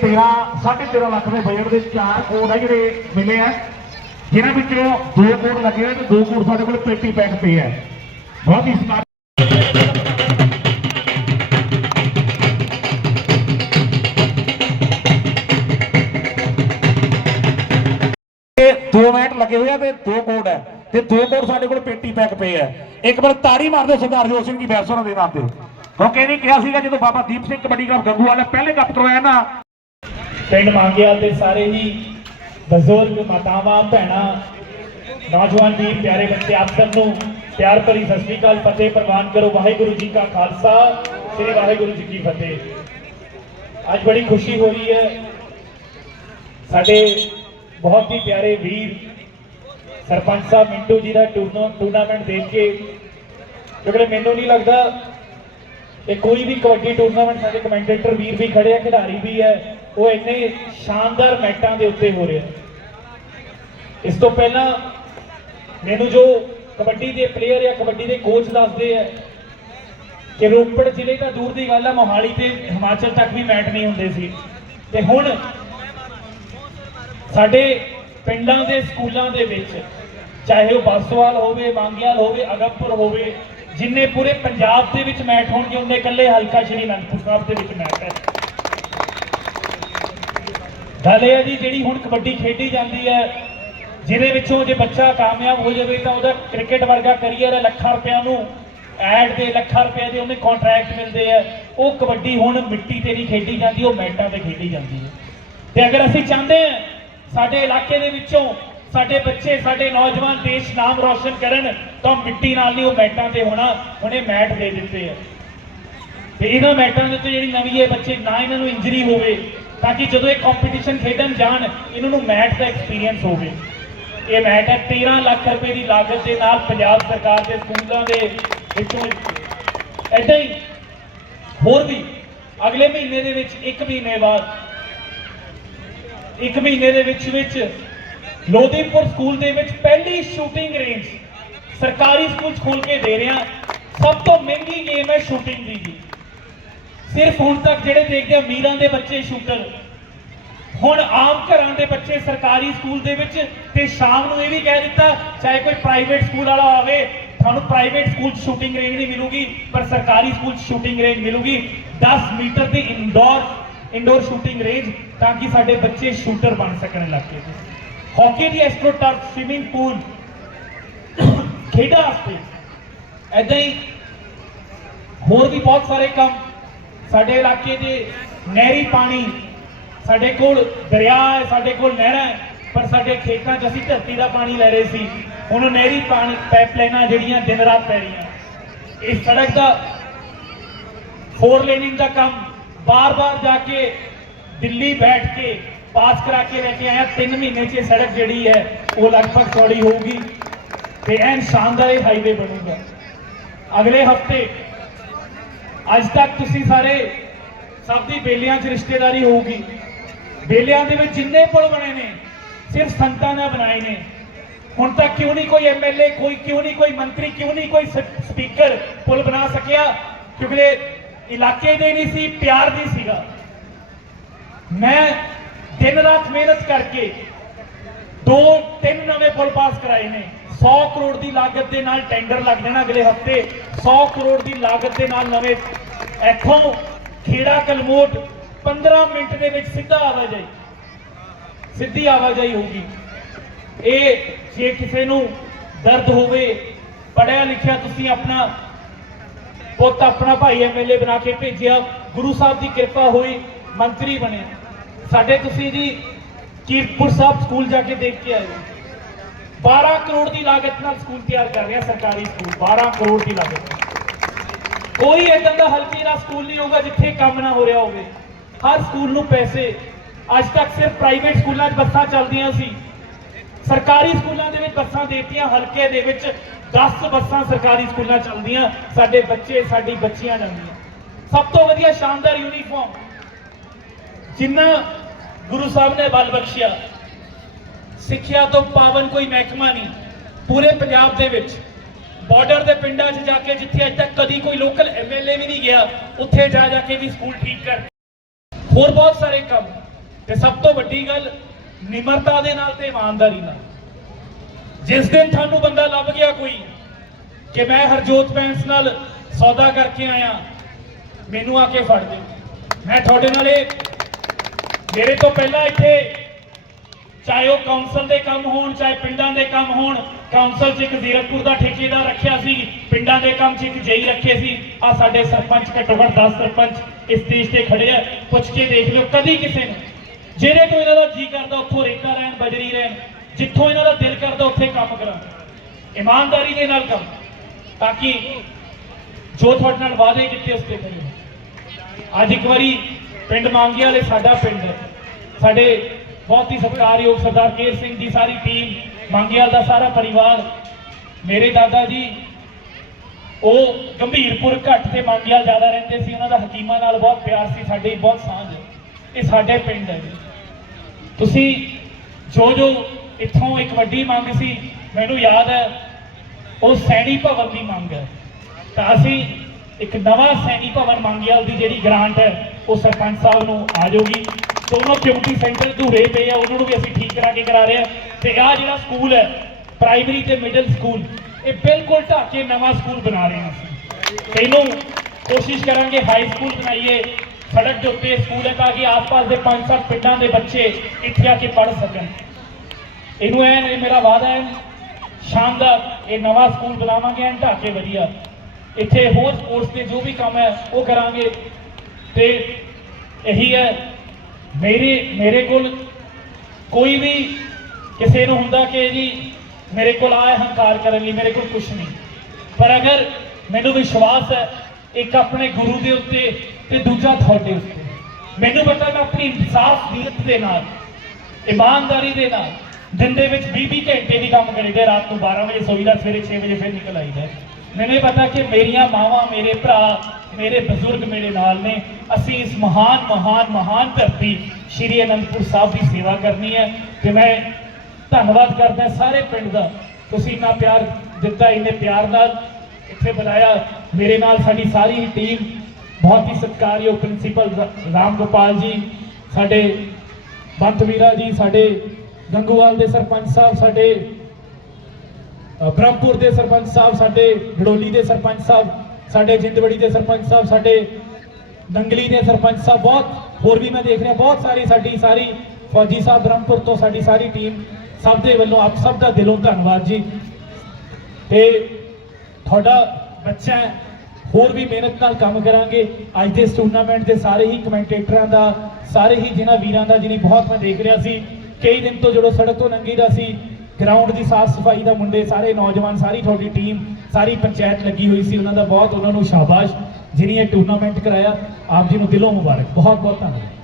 ਕਿਉਂਕਿ ਜਿਹੜੀ ਇਹ 13 13.5 ਲੱਖ ਦੇ ਬਜਟ ਦੇ ਚਾਰ ਕੋਡ ਆ ਜਿਹੜੇ ਮਿਲੇ ਆ। ਜਿਨ੍ਹਾਂ ਵਿੱਚੋਂ ਦੋ ਕੋਡ ਲੱਗੇ ਹੋਏ ਤੇ ਦੋ ਕੋਡ ਸਾਡੇ ਕੋਲ ਪੇਟੀ ਪੈਕ ਪਏ ਆ। ਬਹੁਤ ਹੀ ਦੋ ਮਿੰਟ ਲੱਗੇ ਹੋਏ ਆ ਤੇ ਦੋ ਕੋਡ ਹੈ ਤੇ ਦੋ ਕੋਡ ਸਾਡੇ ਕੋਲ ਪੇਟੀ ਪੈਕ ਪਏ ਆ। ਇੱਕ ਵਾਰ ਤਾੜੀ ਮਾਰਦੇ ਸਰਦਾਰ ਜੋਤ ਸਿੰਘ ਦੀ ਬੈਸ ਹੋਰਾਂ ਦੇ ਨਾਮ ਤੇ। ਕਿਉਂਕਿ ਇਹਨੇ ਕਿਹਾ ਸੀਗਾ ਜਦੋਂ ਬਾਬਾ ਦੀਪ ਸਿੰਘ ਕਬੱਡੀ ਕਲੱਬ ਗੰਗੂਵਾਲ ਨੇ ਪਹਿਲੇ ਕੱਪ ਕਰਵਾਇਆ ਨਾ ਪਿੰਡ ਮੰਗਿਆ ਤੇ ਸਾਰੇ ਹੀ ਬਜ਼ੁਰਗ, ਮਾਤਾਵਾਂ, ਭੈਣਾਂ, ਨੌਜਵਾਨ ਵੀ ਪਿਆਰੇ ਬੱਚੇ, ਆਪ ਸਭ ਨੂੰ ਪਿਆਰ ਭਰੀ ਸਤਿ ਸ੍ਰੀ ਅਕਾਲ, ਫਤਿਹ ਪ੍ਰਵਾਨ ਕਰੋ। ਵਾਹਿਗੁਰੂ ਜੀ ਕਾ ਖਾਲਸਾ, ਸ੍ਰੀ ਵਾਹਿਗੁਰੂ ਜੀ ਕੀ ਫਤਿਹ। ਅੱਜ ਬੜੀ ਖੁਸ਼ੀ ਹੋ ਰਹੀ ਹੈ। ਸਾਡੇ ਬਹੁਤ ਹੀ ਪਿਆਰੇ ਵੀਰ, ਸਰਪੰਚ ਸਾਹਿਬ ਮਿੰਟੂ ਜੀ ਦਾ ਟੂਰਨਾ- ਟੂਰਨਾਮੈਂਟ ਦੇਖ ਕੇ ਕਿਉਂਕਿ ਮੈਨੂੰ ਨਹੀਂ ਲੱਗਦਾ ਇਹ ਕੋਈ ਵੀ ਕਬੱਡੀ ਟੂਰਨਾਮੈਂਟ ਸਾਡੇ ਕਮੈਂਟੇਟਰ ਵੀਰ ਵੀ ਖੜੇ ਆ, ਖਿਡਾਰੀ ਵੀ ਹੈ। ਉਹ ਇੰਨੇ ਸ਼ਾਨਦਾਰ ਮੈਟਾਂ ਦੇ ਉੱਤੇ ਹੋ ਰਿਹਾ। ਇਸ ਤੋਂ ਪਹਿਲਾਂ ਮੈਨੂੰ ਜੋ ਕਬੱਡੀ ਦੇ ਪਲੇਅਰ ਜਾਂ ਕਬੱਡੀ ਦੇ ਕੋਚ ਦੱਸਦੇ ਆ ਕਿ ਰੋਪੜ ਜ਼ਿਲ੍ਹੇ ਤਾਂ ਦੂਰ ਦੀ ਗੱਲ ਆ, ਮੋਹਾਲੀ ਤੇ ਹਿਮਾਚਲ ਤੱਕ ਵੀ ਮੈਟ ਨਹੀਂ ਹੁੰਦੇ ਸੀ। ਤੇ ਹੁਣ ਸਾਡੇ ਪਿੰਡਾਂ ਦੇ ਸਕੂਲਾਂ ਦੇ ਵਿੱਚ, ਚਾਹੇ ਉਹ ਬਾਸਵਾਲ ਹੋਵੇ ਮੰਗਿਆਲ ਹੋਵੇ, ਅਗਮਪੁਰ ਹੋਵੇ, ਜਿੰਨੇ ਪੂਰੇ ਪੰਜਾਬ ਦੇ ਵਿੱਚ ਮੈਚ ਹੋਣਗੇ, ਉਹਨੇ ਇਕੱਲੇ ਹਲਕਾ ਸ਼੍ਰੀ ਅਨੰਦਪੁਰ ਸਾਹਿਬ ਦੇ ਵਿੱਚ ਮੈਚ ਹੈ। ਗੱਲ ਇਹ ਹੈ ਜੀ, ਜਿਹੜੀ ਹੁਣ ਕਬੱਡੀ ਖੇਡੀ ਜਾਂਦੀ ਹੈ, ਜਿਹਦੇ ਵਿੱਚੋਂ ਜੇ ਬੱਚਾ ਕਾਮਯਾਬ ਹੋ ਜਾਵੇ ਤਾਂ ਉਹਦਾ ਕ੍ਰਿਕਟ ਵਰਗਾ ਕਰੀਅਰ ਹੈ, ਲੱਖਾਂ ਰੁਪਿਆਂ ਨੂੰ ਐਡ ਦੇ, ਲੱਖਾਂ ਰੁਪਏ ਦੇ ਉਹਨੇ ਕੰਟਰੈਕਟ ਮਿਲਦੇ ਆ। ਉਹ ਕਬੱਡੀ ਹੁਣ ਮਿੱਟੀ ਤੇ ਨਹੀਂ ਖੇਡੀ ਜਾਂਦੀ, ਉਹ ਮੈਟਾਂ ਤੇ ਖੇਡੀ ਜਾਂਦੀ ਹੈ। ਤੇ ਅਗਰ ਅਸੀਂ ਚਾਹੁੰਦੇ ਹਾਂ, ਸਾਡੇ ਇਲਾਕੇ ਦੇ ਵਿੱਚੋਂ ਸਾਡੇ ਬੱਚੇ, ਸਾਡੇ ਨੌਜਵਾਨ ਦੇਸ਼ ਨਾਮ ਰੌਸ਼ਨ ਕਰਨ, ਤਾਂ ਮਿੱਟੀ ਨਾਲ ਨਹੀਂ ਉਹ ਮੈਟਾਂ ਤੇ ਹੋਣਾ, ਉਹਨੇ ਮੈਟ ਦੇ ਦਿੱਤੇ ਆ। ਤੇ ਇਹਨਾਂ ਮੈਟਾਂ ਦੇ ਉੱਤੇ ਜਿਹੜੀ ਨਵੀਂ ਇਹ ਬੱਚੇ, ਨਾ ਇਹਨਾਂ ਨੂੰ ਇੰਜਰੀ ਹੋਵੇ ਤਾਂ ਕਿ ਜਦੋਂ ਇਹ ਕੰਪੀਟੀਸ਼ਨ ਖੇਡਣ ਜਾਣ, ਇਹਨਾਂ ਨੂੰ ਮੈਟ ਦਾ ਐਕਸਪੀਰੀਅੰਸ ਹੋਵੇ। ਇਹ ਮੈਟ ਹੈ 13 ਲੱਖ ਰੁਪਏ ਦੀ ਲਾਗਤ ਦੇ ਨਾਲ ਪੰਜਾਬ ਸਰਕਾਰ ਦੇ ਸਕੂਲਾਂ ਦੇ ਵਿੱਚੋਂ ਐਦਾਂ ਹੀ ਹੋਰ ਵੀ ਅਗਲੇ ਮਹੀਨੇ ਦੇ ਵਿੱਚ, ਇੱਕ ਮਹੀਨੇ ਬਾਅਦ, ਇੱਕ ਮਹੀਨੇ ਦੇ ਵਿੱਚ ਵਿੱਚ ਲੋਧੀਪੁਰ ਸਕੂਲ ਦੇ ਵਿੱਚ ਪਹਿਲੀ ਸ਼ੂਟਿੰਗ ਰੇਂਜ ਸਰਕਾਰੀ ਸਕੂਲ 'ਚ ਖੋਲ ਕੇ ਦੇ ਰਿਹਾ। ਸਭ ਤੋਂ ਮਹਿੰਗੀ ਗੇਮ ਹੈ ਸ਼ੂਟਿੰਗ ਦੀ ਜੀ। ਸਿਰਫ ਹੁਣ ਤੱਕ ਜਿਹੜੇ ਦੇਖਦੇ ਆ ਅਮੀਰਾਂ ਦੇ ਬੱਚੇ ਸ਼ੂਟਰ ਹੁਣ ਆਮ ਘਰਾਂ ਦੇ ਬੱਚੇ ਸਰਕਾਰੀ ਸਕੂਲ ਦੇ ਵਿੱਚ ਤੇ ਸ਼ਾਮ ਨੂੰ ਇਹ ਵੀ ਕਹਿ ਦਿੱਤਾ, ਚਾਹੇ ਕੋਈ ਪ੍ਰਾਈਵੇਟ ਸਕੂਲ ਵਾਲਾ ਆਵੇ, ਤੁਹਾਨੂੰ ਪ੍ਰਾਈਵੇਟ ਸਕੂਲ 'ਚ ਸ਼ੂਟਿੰਗ ਰੇਂਜ ਨਹੀਂ ਮਿਲੂਗੀ, ਪਰ ਸਰਕਾਰੀ ਸਕੂਲ 'ਚ ਸ਼ੂਟਿੰਗ ਰੇਂਜ ਮਿਲੂਗੀ। 10 ਮੀਟਰ ਦੀ ਇਨਡੋਰ ਇਨਡੋਰ ਸ਼ੂਟਿੰਗ ਰੇਂਜ ਤਾਂ ਕਿ ਸਾਡੇ ਬੱਚੇ ਸ਼ੂਟਰ ਬਣ ਸਕਣ ਇਲਾਕੇ ਦੇ ਹਾਕੀ ਦੀ ਐਸਟ੍ਰੋ ਟਰਫ ਸਵਿਮਿੰਗ ਪੂਲ ਖੇਡਾਂ ਵਾਸਤੇ ਐਦਾਂ ਹੀ ਹੋਰ ਵੀ ਬਹੁਤ ਸਾਰੇ ਕੰਮ ਸਾਡੇ ਇਲਾਕੇ 'ਚ ਨਹਿਰੀ ਪਾਣੀ ਸਾਡੇ ਕੋਲ ਦਰਿਆ ਹੈ, ਸਾਡੇ ਕੋਲ ਨਹਿਰਾਂ ਹੈ, ਪਰ ਸਾਡੇ ਖੇਤਾਂ 'ਚ ਅਸੀਂ ਧਰਤੀ ਦਾ ਪਾਣੀ ਲੈ ਰਹੇ ਸੀ। ਹੁਣ ਨਹਿਰੀ ਪਾਣੀ ਪਾਈਪਲਾਈਨਾਂ ਜਿਹੜੀਆਂ ਦਿਨ ਰਾਤ ਪੈ ਰਹੀਆਂ। ਇਸ ਸੜਕ ਦਾ ਫੋਰ ਲੇਨਿੰਗ ਦਾ ਕੰਮ ਬਾਰ-ਬਾਰ ਜਾ ਕੇ ਦਿੱਲੀ ਬੈਠ ਕੇ ਪਾਸ ਕਰਾ ਕੇ ਲੈ ਕੇ ਆਇਆ। 3 ਮਹੀਨੇ 'ਚ ਇਹ ਸੜਕ ਜਿਹੜੀ ਹੈ, ਉਹ ਲਗਭਗ ਚੌੜੀ ਹੋਊਗੀ ਤੇ ਐਨ ਸ਼ਾਨਦਾਰ ਇਹ ਹਾਈਵੇ ਬਣੂਗਾ। ਅਗਲੇ ਹਫ਼ਤੇ ਅੱਜ ਤੱਕ ਤੁਸੀਂ ਸਾਰੇ ਸਭ ਦੀ ਬੇਲਿਆਂ 'ਚ ਰਿਸ਼ਤੇਦਾਰੀ ਹੋਊਗੀ। ਬੇਲਿਆਂ ਦੇ ਵਿੱਚ ਜਿੰਨੇ ਪੁਲ ਬਣੇ ਨੇ, ਸਿਰਫ ਸੰਤਾਂ ਨੇ ਬਣਾਏ ਨੇ। ਹੁਣ ਤੱਕ ਕਿਉਂ ਨਹੀਂ ਕੋਈ ਐਮਐਲਏ ਕੋਈ ਕਿਉਂ ਨਹੀਂ ਕੋਈ ਮੰਤਰੀ, ਕਿਉਂ ਨਹੀਂ ਕੋਈ ਸ- ਸਪੀਕਰ ਪੁਲ ਬਣਾ ਸਕਿਆ? ਕਿਉਂਕਿ ਇਲਾਕੇ ਦੇ ਨਹੀਂ ਸੀ, ਪਿਆਰ ਨਹੀਂ ਸੀਗਾ। ਮੈਂ ਦਿਨ ਰਾਤ ਮਿਹਨਤ ਕਰਕੇ ਦੋ, ਤਿੰਨ ਨਵੇਂ ਪੁਲ ਪਾਸ ਕਰਾਏ ਨੇ। 100 ਕਰੋੜ ਦੀ ਲਾਗਤ ਦੇ ਨਾਲ ਟੈਂਡਰ ਲੱਗ ਜਾਣਾ ਅਗਲੇ ਹਫ਼ਤੇ। 100 ਕਰੋੜ ਦੀ ਲਾਗਤ ਦੇ ਨਾਲ ਨਵੇਂ ਇੱਥੋਂ ਖੇੜਾ ਕਲਮੋਟ 15 ਮਿੰਟ ਦੇ ਵਿੱਚ ਸਿੱਧਾ ਆਵਾਜਾਈ। ਸਿੱਧੀ ਆਵਾਜਾਈ ਹੋਊਗੀ। ਇਹ ਜੇ ਕਿਸੇ ਨੂੰ ਦਰਦ ਹੋਵੇ ਪੜਿਆ ਲਿਖਿਆ ਤੁਸੀਂ ਆਪਣਾ ਪੁੱਤ, ਆਪਣਾ ਭਾਈ ਐਮਐਲਏ ਬਣਾ ਕੇ ਭੇਜਿਆ, ਗੁਰੂ ਸਾਹਿਬ ਦੀ ਕਿਰਪਾ ਹੋਈ, ਮੰਤਰੀ ਬਣੇ ਸਾਡੇ ਤੁਸੀਂ ਜੀ ਕੀਰਤਪੁਰ ਸਾਹਿਬ ਸਕੂਲ ਜਾ ਕੇ ਦੇਖ ਕੇ ਆਏ 12 ਕਰੋੜ ਦੀ ਲਾਗਤ ਨਾਲ ਸਕੂਲ ਤਿਆਰ ਕਰ ਰਿਹਾ ਸਰਕਾਰੀ ਸਕੂਲ 12 ਕਰੋੜ ਦੀ ਲਾਗਤ ਕੋਈ ਇਦਾਂ ਦਾ ਹਲਕੀ ਦਾ ਸਕੂਲ ਨਹੀਂ ਹੋਊਗਾ ਜਿੱਥੇ ਕੰਮ ਨਾ ਹੋ ਰਿਹਾ ਹੋਵੇ। ਹਰ ਸਕੂਲ ਨੂੰ ਪੈਸੇ। ਅੱਜ ਤੱਕ ਸਿਰਫ ਪ੍ਰਾਈਵੇਟ ਸਕੂਲਾਂ 'ਚ ਬੱਸਾਂ ਚੱਲਦੀਆਂ ਸੀ। ਸਰਕਾਰੀ ਸਕੂਲਾਂ ਦੇ ਵਿੱਚ ਬੱਸਾਂ ਦੇਤੀਆਂ, ਹਲਕੇ ਦੇ ਵਿੱਚ 10 ਬੱਸਾਂ ਸਰਕਾਰੀ ਸਕੂਲਾਂ ਚੱਲਦੀਆਂ, ਸਾਡੇ ਬੱਚੇ, ਸਾਡੀ ਬੱਚੀਆਂ ਜਾਂਦੀਆਂ। ਸਭ ਤੋਂ ਵਧੀਆ ਸ਼ਾਨਦਾਰ ਯੂਨੀਫਾਰਮ ਜਿੰਨਾ ਗੁਰੂ ਸਾਹਿਬ ਨੇ ਬਲ ਬਖਸ਼ਿਆ। ਸਿੱਖਿਆ ਤੋਂ ਪਾਵਨ ਕੋਈ ਮਹਿਕਮਾ ਨਹੀਂ, ਪੂਰੇ ਪੰਜਾਬ ਦੇ ਵਿੱਚ। ਬਾਰਡਰ ਦੇ ਪਿੰਡਾਂ 'ਚ ਜਾ ਕੇ ਜਿੱਥੇ ਅੱਜ ਤੱਕ ਕਦੀ ਕੋਈ ਲੋਕਲ ਐਮਐਲਏ ਵੀ ਨਹੀਂ ਗਿਆ, ਉੱਥੇ ਜਾ ਜਾ ਕੇ ਵੀ ਸਕੂਲ ਠੀਕ ਕਰ ਹੋਰ ਬਹੁਤ ਸਾਰੇ ਕੰਮ ਤੇ ਸਭ ਤੋਂ ਵੱਡੀ ਗੱਲ, ਨਿਮਰਤਾ ਦੇ ਨਾਲ ਤੇ ਇਮਾਨਦਾਰੀ ਨਾਲ। ਜਿਸ ਦਿਨ ਤੁਹਾਨੂੰ ਬੰਦਾ ਲੱਭ ਗਿਆ ਕੋਈ, ਕਿ ਮੈਂ ਹਰਜੋਤ ਪੈਂਸ ਨਾਲ ਸੌਦਾ ਕਰਕੇ ਆਇਆ, ਮੈਨੂੰ ਆ ਕੇ ਫੜ ਦਿਓ ਮੈਂ ਤੁਹਾਡੇ ਨਾਲ ਇਹ ਮੇਰੇ ਤੋਂ ਪਹਿਲਾਂ ਇੱਥੇ ਚਾਹੇ ਉਹ ਕਾਉਂਸਲ ਦੇ ਕੰਮ ਹੋਣ, ਚਾਹੇ ਪਿੰਡਾਂ ਦੇ ਕੰਮ ਹੋਣ ਕਾਉਂਸਲ 'ਚ ਇੱਕ ਜ਼ੀਰਕਪੁਰ ਦਾ ਠੇਕੇਦਾਰ ਰੱਖਿਆ ਸੀ, ਪਿੰਡਾਂ ਦੇ ਕੰਮ 'ਚ ਇੱਕ ਜੇਈ ਰੱਖੇ ਸੀ। ਆ ਸਾਡੇ ਸਰਪੰਚ ਘੱਟੋ ਘੱਟ 10 ਸਰਪੰਚ ਇਸ ਸਟੇਜ ਤੇ ਖੜੇ ਆ। ਪੁੱਛ ਕੇ ਦੇਖ ਲਿਓ, ਕਦੀ ਕਿਸੇ ਨੂੰ। ਜਿਹੜੇ ਤੋਂ ਇਹਨਾਂ ਦਾ ਜੀ ਕਰਦਾ, ਉੱਥੋਂ ਰੇਤਾ ਰਹਿਣ, ਬਜਰੀ ਰਹਿਣ। ਜਿੱਥੋਂ ਇਹਨਾਂ ਦਾ ਦਿਲ ਕਰਦਾ, ਉੱਥੇ ਕੰਮ ਕਰਾਂ ਇਮਾਨਦਾਰੀ ਦੇ ਨਾਲ ਕੰਮ। ਤਾਂ ਕਿ ਜੋ ਤੁਹਾਡੇ ਨਾਲ ਵਾਅਦੇ ਕੀਤੇ, ਉਸ ਤੇ ਕਰਿਓ। ਅੱਜ ਇੱਕ ਵਾਰੀ ਪਿੰਡ ਮੰਗੇ ਵਾਲੇ ਸਾਡਾ ਪਿੰਡ ਸਾਡੇ ਬਹੁਤ ਹੀ ਸਤਿਕਾਰਯੋਗ ਸਰਦਾਰ ਕੇਰ ਸਿੰਘ ਦੀ ਸਾਰੀ ਟੀਮ ਮੰਗਿਆਲ ਦਾ ਸਾਰਾ ਪਰਿਵਾਰ, ਮੇਰੇ ਦਾਦਾ ਜੀ, ਉਹ ਗੰਭੀਰਪੁਰ ਘੱਟ ਤੇ ਮੰਗਿਆਲ ਜ਼ਿਆਦਾ ਰਹਿੰਦੇ ਸੀ, ਉਹਨਾਂ ਦਾ ਹਕੀਮਾਂ ਨਾਲ ਬਹੁਤ ਪਿਆਰ ਸੀ, ਸਾਡੇ ਬਹੁਤ ਸਾਂਝ ਇਹ ਸਾਡੇ ਪਿੰਡ ਹੈ ਤੁਸੀਂ ਜੋ ਜੋ ਇੱਥੋਂ ਇੱਕ ਵੱਡੀ ਮੰਗ ਸੀ, ਮੈਨੂੰ ਯਾਦ ਹੈ, ਉਹ ਸੈਣੀ ਭਵਨ ਦੀ ਮੰਗ ਹੈ। ਤਾਂ ਅਸੀਂ ਇੱਕ ਨਵਾਂ ਸੈਣੀ ਭਵਨ ਮੰਗਿਆਲ ਦੀ ਜਿਹੜੀ ਗ੍ਰਾਂਟ ਹੈ ਉਹ ਸਰਪੰਚ ਸਾਹਿਬ ਨੂੰ ਆ ਜਾਊਗੀ। ਦੋਨੋਂ ਕਮਿਊਨਿਟੀ ਸੈਂਟਰ ਧੂਰੇ ਪਏ ਆ, ਉਹਨਾਂ ਨੂੰ ਵੀ ਅਸੀਂ ਠੀਕ ਕਰਾ ਕੇ ਕਰਾ ਰਹੇ ਹਾਂ। ਤੇ ਆਹ ਜਿਹੜਾ ਸਕੂਲ ਹੈ ਪ੍ਰਾਇਮਰੀ ਤੇ ਮਿਡਲ ਸਕੂਲ ਇਹ ਬਿਲਕੁਲ ਢੱਕ ਕੇ ਨਵਾਂ ਸਕੂਲ ਬਣਾ ਰਹੇ ਹਾਂ ਅਸੀਂ। ਇਹਨੂੰ ਕੋਸ਼ਿਸ਼ ਕਰਾਂਗੇ ਹਾਈ ਸਕੂਲ ਬਣਾਈਏ। ਸੜਕ ਦੇ ਉੱਤੇ ਸਕੂਲ ਹੈ ਤਾਂ ਕਿ ਆਸ-ਪਾਸ ਦੇ 5-7 ਪਿੰਡਾਂ ਦੇ ਬੱਚੇ ਇੱਥੇ ਆ ਕੇ ਪੜ੍ਹ ਸਕਣ। ਇਹਨੂੰ ਐਨ, ਇਹ ਮੇਰਾ ਵਾਅਦਾ ਹੈ। ਸ਼ਾਨਦਾਰ ਇਹ ਨਵਾਂ ਸਕੂਲ ਬਣਾਵਾਂਗੇ, ਐਨ ਢਾਹ ਕੇ ਵਧੀਆ। ਇੱਥੇ ਹੋਰ ਸਪੋਰਟਸ ਦੇ ਜੋ ਵੀ ਕੰਮ ਹੈ, ਉਹ ਕਰਾਂਗੇ। ਤੇ ਇਹੀ ਹੈ, ਮੇਰੇ ਮੇਰੇ ਕੋਲ ਕੋਈ ਵੀ ਕਿਸੇ ਨੂੰ ਹੁੰਦਾ ਕਿ ਜੀ ਮੇਰੇ ਕੋਲ ਆਏ ਹੰਕਾਰ ਕਰਨ ਲਈ ਮੇਰੇ ਕੋਲ ਕੁਝ ਨਹੀਂ। ਪਰ ਅਗਰ ਮੈਨੂੰ ਵਿਸ਼ਵਾਸ ਹੈ ਇੱਕ ਆਪਣੇ ਗੁਰੂ ਦੇ ਉੱਤੇ ਤੇ ਦੂਜਾ ਤੁਹਾਡੇ ਉੱਤੇ, ਮੈਨੂੰ ਪਤਾ ਮੈਂ ਆਪਣੀ ਇਨਸਾਫ ਨੀਅਤ ਦੇ ਨਾਲ, ਇਮਾਨਦਾਰੀ ਦੇ ਨਾਲ ਦਿਨ ਦੇ ਵਿੱਚ 20-20 ਘੰਟੇ ਵੀ ਕੰਮ ਕਰੀਦੇ, ਰਾਤ ਨੂੰ 12 ਵਜੇ ਸੋਈਦਾ, ਸਵੇਰੇ 6 ਵਜੇ ਫਿਰ ਨਿਕਲ ਆਈਦਾ। ਮੈਨੂੰ ਇਹ ਪਤਾ ਕਿ ਮੇਰੀਆਂ ਮਾਵਾਂ, ਮੇਰੇ ਭਰਾ, ਮੇਰੇ ਬਜ਼ੁਰਗ ਮੇਰੇ ਨਾਲ ਨੇ ਅਸੀਂ ਇਸ ਮਹਾਨ ਮਹਾਨ ਮਹਾਨ ਧਰਤੀ ਸ਼੍ਰੀ ਅਨੰਦਪੁਰ ਸਾਹਿਬ ਦੀ ਸੇਵਾ ਕਰਨੀ ਹੈ ਤੇ ਮੈਂ ਧੰਨਵਾਦ ਕਰਦਾ ਸਾਰੇ ਪਿੰਡ ਦਾ। ਤੁਸੀਂ ਇੰਨਾ ਪਿਆਰ ਦਿੱਤਾ, ਇੰਨੇ ਪਿਆਰ ਨਾਲ ਇੱਥੇ ਬੁਲਾਇਆ। ਮੇਰੇ ਨਾਲ ਸਾਡੀ ਸਾਰੀ ਹੀ ਟੀਮ ਬਹੁਤ ਹੀ ਸਤਿਕਾਰਯੋਗ ਪ੍ਰਿੰਸੀਪਲ ਰਾਮ ਗੋਪਾਲ ਜੀ, ਸਾਡੇ ਬੰਤ ਵੀਰਾ ਜੀ, ਸਾਡੇ ਗੰਗੂਵਾਲ ਦੇ ਸਰਪੰਚ ਸਾਹਿਬ, ਸਾਡੇ ਬ੍ਰਹਮਪੁਰ ਦੇ ਸਰਪੰਚ ਸਾਹਿਬ, ਸਾਡੇ ਢੜੋਲੀ ਦੇ ਸਰਪੰਚ ਸਾਹਿਬ, ਸਾਡੇ ਜਿੰਦਵੜੀ ਦੇ ਸਰਪੰਚ ਸਾਹਿਬ, ਸਾਡੇ ਨੰਗਲੀ ਦੇ ਸਰਪੰਚ ਸਾਹਿਬ ਬਹੁਤ, ਹੋਰ ਵੀ ਮੈਂ ਦੇਖ ਰਿਹਾ, ਬਹੁਤ ਸਾਰੇ ਸਾਡੀ ਸਾਰੀ ਫੌਜੀ ਸਾਹਿਬ ਬ੍ਰਹਮਪੁਰ ਤੋਂ ਸਾਡੀ ਸਾਰੀ ਟੀਮ ਸਭ ਦੇ ਵੱਲੋਂ ਆਪ ਸਭ ਦਾ ਦਿਲੋਂ ਧੰਨਵਾਦ ਜੀ। ਤੇ ਤੁਹਾਡਾ ਬੱਚਾ ਹੋਰ ਵੀ ਮਿਹਨਤ ਨਾਲ ਕੰਮ ਕਰਾਂਗੇ। ਅੱਜ ਦੇ ਇਸ ਟੂਰਨਾਮੈਂਟ ਦੇ ਸਾਰੇ ਹੀ ਕਮੈਂਟੇਟਰਾਂ ਦਾ, ਸਾਰੇ ਹੀ ਜਿਨ੍ਹਾਂ ਵੀਰਾਂ ਦਾ ਜਿਹਨੀ ਬਹੁਤ ਮੈਂ ਦੇਖ ਰਿਹਾ ਸੀ। ਕਈ ਦਿਨ ਤੋਂ ਜਦੋਂ ਸੜਕ ਤੋਂ ਲੰਘੀ ਦਾ ਸੀ ਗਰਾਊਂਡ ਦੀ ਸਾਫ਼ ਸਫ਼ਾਈ ਦਾ ਮੁੰਡੇ, ਸਾਰੇ ਨੌਜਵਾਨ, ਸਾਰੀ ਤੁਹਾਡੀ ਟੀਮ ਸਾਰੀ ਪੰਚਾਇਤ ਲੱਗੀ ਹੋਈ ਸੀ, ਉਹਨਾਂ ਦਾ ਬਹੁਤ, ਉਹਨਾਂ ਨੂੰ ਸ਼ਾਬਾਸ਼। ਜਿਨੀ ਇਹ ਟੂਰਨਾਮੈਂਟ ਕਰਾਇਆ ਆਪ ਜੀ ਨੂੰ ਦਿਲੋਂ ਮੁਬਾਰਕ। ਬਹੁਤ ਬਹੁਤ ਧੰਨਵਾਦ।